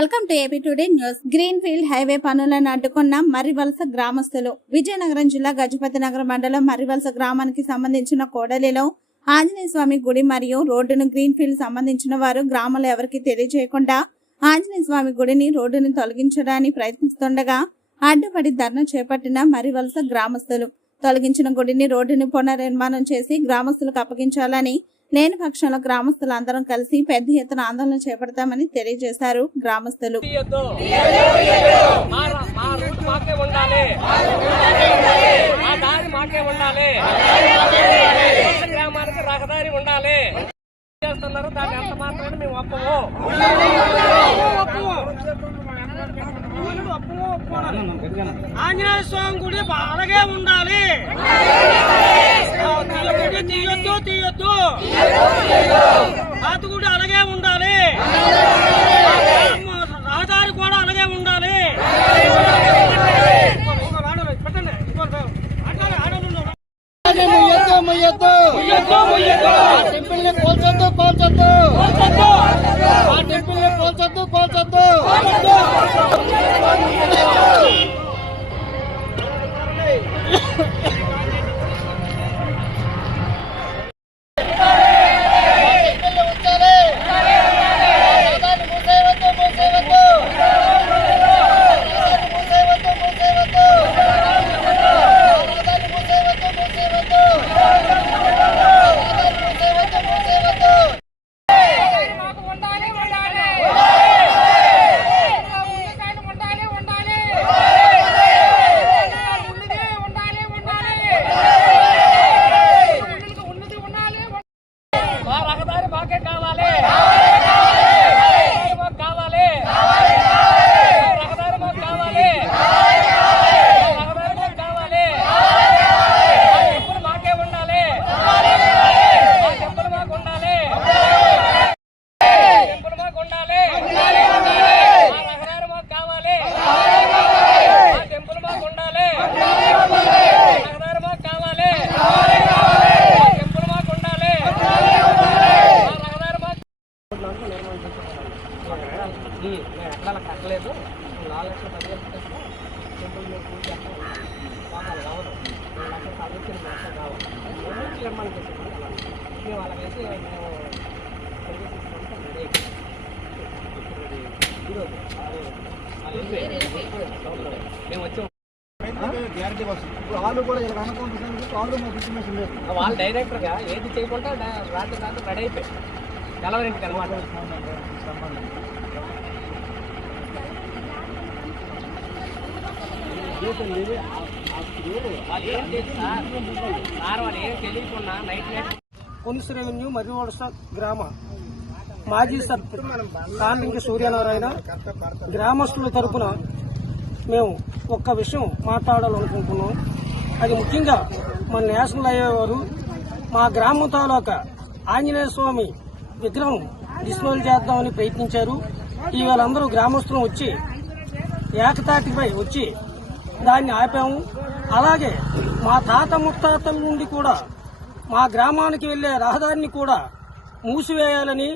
Welcome to AP today news. Greenfield highway పనులను అడ్డుకున్న మర్రివలస గ్రామస్తులు. విజయనగరం జిల్లా గజపతి నగరం మండలం మర్రివలస గ్రామానికి సంబంధించిన కోడలిలో ఆంజనేయ స్వామి గుడి మరియు రోడ్డును గ్రీన్ ఫీల్డ్ సంబంధించిన వారు గ్రామంలో ఎవరికి తెలియజేయకుండా ఆంజనేయ స్వామి గుడిని రోడ్డును తొలగించడానికి ప్రయత్నిస్తుండగా అడ్డుపడి ధర్నా చేపట్టిన మర్రివలస గ్రామస్తులు తొలగించిన గుడిని రోడ్డును పునర్నిర్మాణం చేసి గ్రామస్తులకు అప్పగించాలని లేని పక్షంలో గ్రామస్తులు అందరం కలిసి పెద్ద ఎత్తున ఆందోళన చేపడతామని తెలియజేశారు గ్రామస్తులు. ఉండాలి. ఉండాలి. రహదారి ఉండాలి. చేస్తున్నారు దాన్ని ఎంత మాత్రమే మేము ఒప్పము. ఆంజనేయ స్వామి గుడి అలాగే ఉండాలి. తీయొద్దు తీయొద్దు పాత గుడి అలాగే ఉండాలి. రహదారి కూడా అలాగే ఉండాలి. ని కోల్చొద్దు కోల్చొద్దు. ఆ టెంపుల్ని కోల్చొద్దు కోల్చొద్దు. రహదారి మాకే కావాలి రహదారి మాకు కావాలి రహదారి మాకు కావాలి రహదారి మాకు కావాలి ఆ టెంపుల్ మాకే ఉండాలి ఆ టెంపుల్ మాకు ఉండాలి టెంపుల్ మాకు ఉండాలి ఆ రహదారి మాకు కావాలి ఆ టెంపుల్ మాకు ఉండాలి రహదారి మాకు కావాలి ఆ టెంపుల్ మాకు ఉండాలి ఆ రహదారి మాకు ఎక్కడ కట్టలేదు నాలుగు లక్షల పదివేలు పెట్టేస్తే టెంపుల్ మీద పూజ చేస్తాం మాకు అలా కావదు రెండు లక్షల పదివేలు ఎనిమిది లక్షలు కావాలి మూడు నుంచి మేము అలా మేము మేము వచ్చాం గ్యారంటీ వస్తుంది ఇప్పుడు వాళ్ళు కూడా ఇలా అనుకుంటున్నారు వాళ్ళు మాకు ఇన్ఫర్మేషన్ లేదు వాళ్ళు డైరెక్టర్గా ఏది చేయకుండా రాత్రి రాత్రి రెడీ అయిపోయి కలవరింటికి అనమాట వాళ్ళు కొనిసి రెవెన్యూ మర్రివడస గ్రామ మాజీ సర్పంచ్ కాండింకి సూర్యనారాయణ గ్రామస్తుల తరపున మేము ఒక్క విషయం మాట్లాడాలనుకుంటున్నాం. అది ముఖ్యంగా మన నేషనల్ హైవే వారు మా గ్రామం తాలూకా ఆంజనేయ స్వామి విగ్రహం డిస్మోల్ చేద్దామని ప్రయత్నించారు. ఇవాళ అందరూ గ్రామస్తులు వచ్చి ఏకతాటిపై వచ్చి దాన్ని ఆపాము. అలాగే మా తాత ముత్తాతల నుండి కూడా మా గ్రామానికి వెళ్ళే రహదారిని కూడా మూసివేయాలని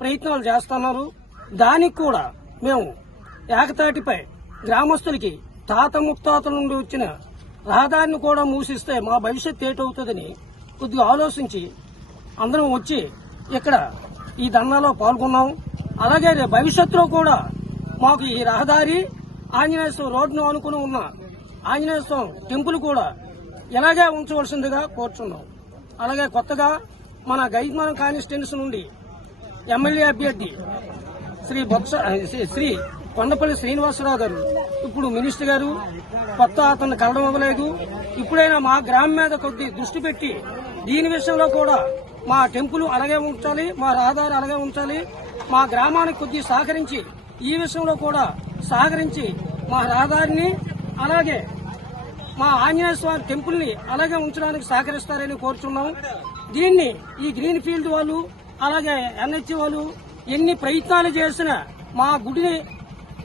ప్రయత్నాలు చేస్తున్నారు. దానికి కూడా మేము ఏకతాటిపై గ్రామస్తులకి తాత ముత్తాతల నుండి వచ్చిన రహదారిని కూడా మూసిస్తే మా భవిష్యత్తు ఏటవుతుందని కొద్దిగా ఆలోచించి అందరం వచ్చి ఇక్కడ ఈ ధర్నాలో పాల్గొన్నాం. అలాగే భవిష్యత్తులో కూడా మాకు ఈ రహదారి ఆంజనేయ స్వామి రోడ్డును ఆనుకుని ఉన్న ఆంజనేయ స్వామి టెంపుల్ కూడా ఇలాగే ఉంచవలసిందిగా కోరుచున్నాం. అలాగే కొత్తగా మన గైజ్మానం కాన్స్టిట్యున్సీ నుండి ఎమ్మెల్యే అభ్యర్థి శ్రీ బొత్స శ్రీ- కొండపల్లి శ్రీనివాసరావు గారు ఇప్పుడు మినిస్టర్ గారు కొత్త అతను కలడం అవ్వలేదు. ఇప్పుడైనా మా గ్రామం మీద కొద్ది దృష్టి పెట్టి దీని విషయంలో కూడా మా టెంపుల్ అలాగే ఉంచాలి మా రహదారి అలాగే ఉంచాలి మా గ్రామానికి కొద్ది సహకరించి ఈ విషయంలో కూడా సహకరించి మా రహదారిని అలాగే మా ఆంజనేయ స్వామి టెంపుల్ని అలాగే ఉంచడానికి సహకరిస్తారని కోరుచున్నాం. దీన్ని ఈ గ్రీన్ ఫీల్డ్ వాళ్ళు అలాగే ఎన్హెచ్ వాళ్ళు ఎన్ని ప్రయత్నాలు చేసినా మా గుడిని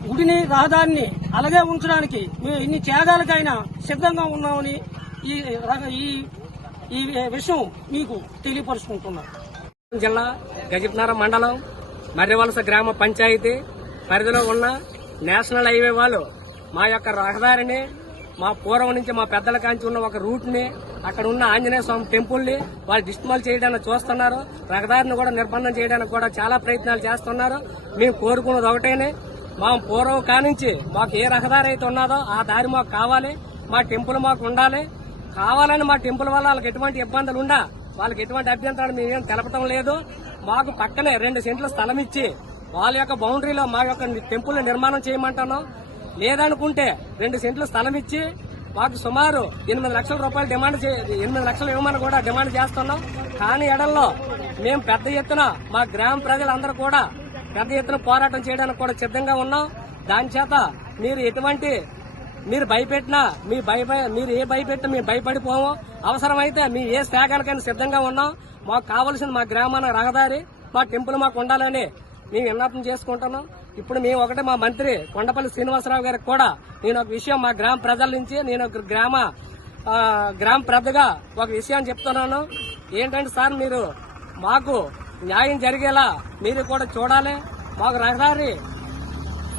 గుడిని రహదారిని అలాగే ఉంచడానికి మేము ఎన్ని త్యాగాలకైనా సిద్ధంగా ఉన్నామని ఈ ర- ఈ ఈ విషయం మీకు తెలియపరుచుకుంటున్నాం. జిల్లా గజపనార మండలం మర్రివలస గ్రామ పంచాయతీ పరిధిలో ఉన్న నేషనల్ హైవే వాళ్ళు మా యొక్క రహదారిని మా పూర్వం నుంచి మా పెద్దల కాంచి ఉన్న ఒక రూట్ని అక్కడ ఉన్న ఆంజనేయ స్వామి టెంపుల్ని వాళ్ళు డిస్మాల్ చేయడానికి చూస్తున్నారు. రహదారిని కూడా నిర్బంధం చేయడానికి కూడా చాలా ప్రయత్నాలు చేస్తున్నారు. మేము కోరుకున్నది ఒకటేనే మా పూర్వం కానించి మాకు ఏ రహదారి అయితే ఉన్నదో ఆ దారి మాకు కావాలి మా టెంపుల్ మాకు ఉండాలి. కావాలని మా టెంపుల్ వల్ల వాళ్ళకి ఎటువంటి ఇబ్బందులు ఉండా వాళ్ళకి ఎటువంటి అభ్యంతరాలు మేమేం తెలపడం లేదు. మాకు పక్కనే రెండు సెంట్ల స్థలం ఇచ్చి వాళ్ళ యొక్క బౌండరీలో మా యొక్క టెంపుల్ నిర్మాణం చేయమంటాను లేదనుకుంటే రెండు సెంట్లు స్థలం ఇచ్చి మాకు సుమారు ఎనిమిది లక్షల రూపాయలు డిమాండ్ చే ఎనిమిది లక్షలు ఇవ్వమని కూడా డిమాండ్ చేస్తున్నాం. కానీ ఎడల్లో మేము పెద్ద ఎత్తున మా గ్రామ ప్రజలందరూ కూడా పెద్ద ఎత్తున పోరాటం చేయడానికి కూడా సిద్ధంగా ఉన్నాం. దాని చేత మీరు ఎటువంటి మీరు భయపెట్టినా మీ భయ మీరు ఏ భయపెట్టినా మేము భయపడిపోము. అవసరమైతే మీ ఏ త్యాగానికైనా సిద్ధంగా ఉన్నాం. మాకు కావలసిన మా గ్రామాన రహదారి మా టెంపుల్ మాకు ఉండాలని మేము విన్నపం చేసుకుంటున్నాం. ఇప్పుడు మేము ఒకటే మా మంత్రి కొండపల్లి శ్రీనివాసరావు గారికి కూడా నేను ఒక విషయం మా గ్రామ ప్రజల నుంచి నేను ఒక గ్రామ గ్రామ పెద్దగా ఒక విషయం చెప్తున్నాను. ఏంటంటే సార్ మీరు మాకు న్యాయం జరిగేలా మీరు కూడా చూడాలి. మాకు రహదారి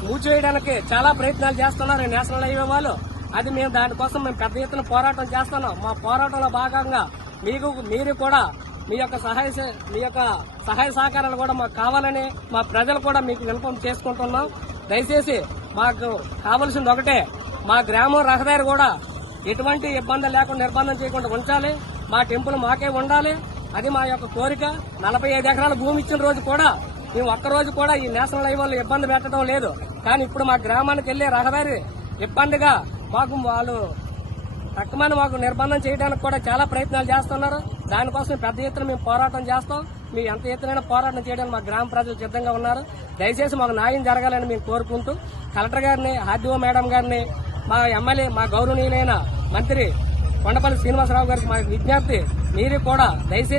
మూచివేయడానికి చాలా ప్రయత్నాలు చేస్తున్నారు నేషనల్ హైవే వాళ్ళు. అది మేము దానికోసం మేము పెద్ద ఎత్తున పోరాటం చేస్తున్నాం. మా పోరాటంలో భాగంగా మీకు మీరు కూడా మీ యొక్క సహాయ మీ యొక్క సహాయ సహకారాలు కూడా మాకు కావాలని మా ప్రజలు కూడా మీకు వినపం చేసుకుంటున్నాం. దయచేసి మాకు కావలసింది ఒకటే మా గ్రామం రహదారి కూడా ఎటువంటి ఇబ్బంది లేకుండా నిర్బంధం చేయకుండా ఉంచాలి. మా టెంపుల్ మాకే ఉండాలి. అది మా యొక్క కోరిక. నలభై ఐదు ఎకరాల భూమి ఇచ్చిన రోజు కూడా మేము ఒక్క రోజు కూడా ఈ నేషనల్ హైవేలో ఇబ్బంది పెట్టడం లేదు. కానీ ఇప్పుడు మా గ్రామానికి వెళ్ళే రహదారి ఇబ్బందిగా మాకు వాళ్ళు తక్కువని మాకు నిర్బంధం చేయడానికి కూడా చాలా ప్రయత్నాలు చేస్తున్నారు. దానికోసం పెద్ద ఎత్తున మేము పోరాటం చేస్తాం. మీరు ఎంత ఎత్తునైనా పోరాటం చేయడానికి మా గ్రామ ప్రజలు సిద్ధంగా ఉన్నారు. దయచేసి మాకు న్యాయం జరగాలని మేము కోరుకుంటూ కలెక్టర్ గారిని ఆర్డీఓ మేడం గారిని మా ఎమ్మెల్యే మా గౌరవనీయులైన మంత్రి కొండపల్లి శ్రీనివాసరావు గారికి మా విజ్ఞప్తి. మీరు కూడా దయచేసి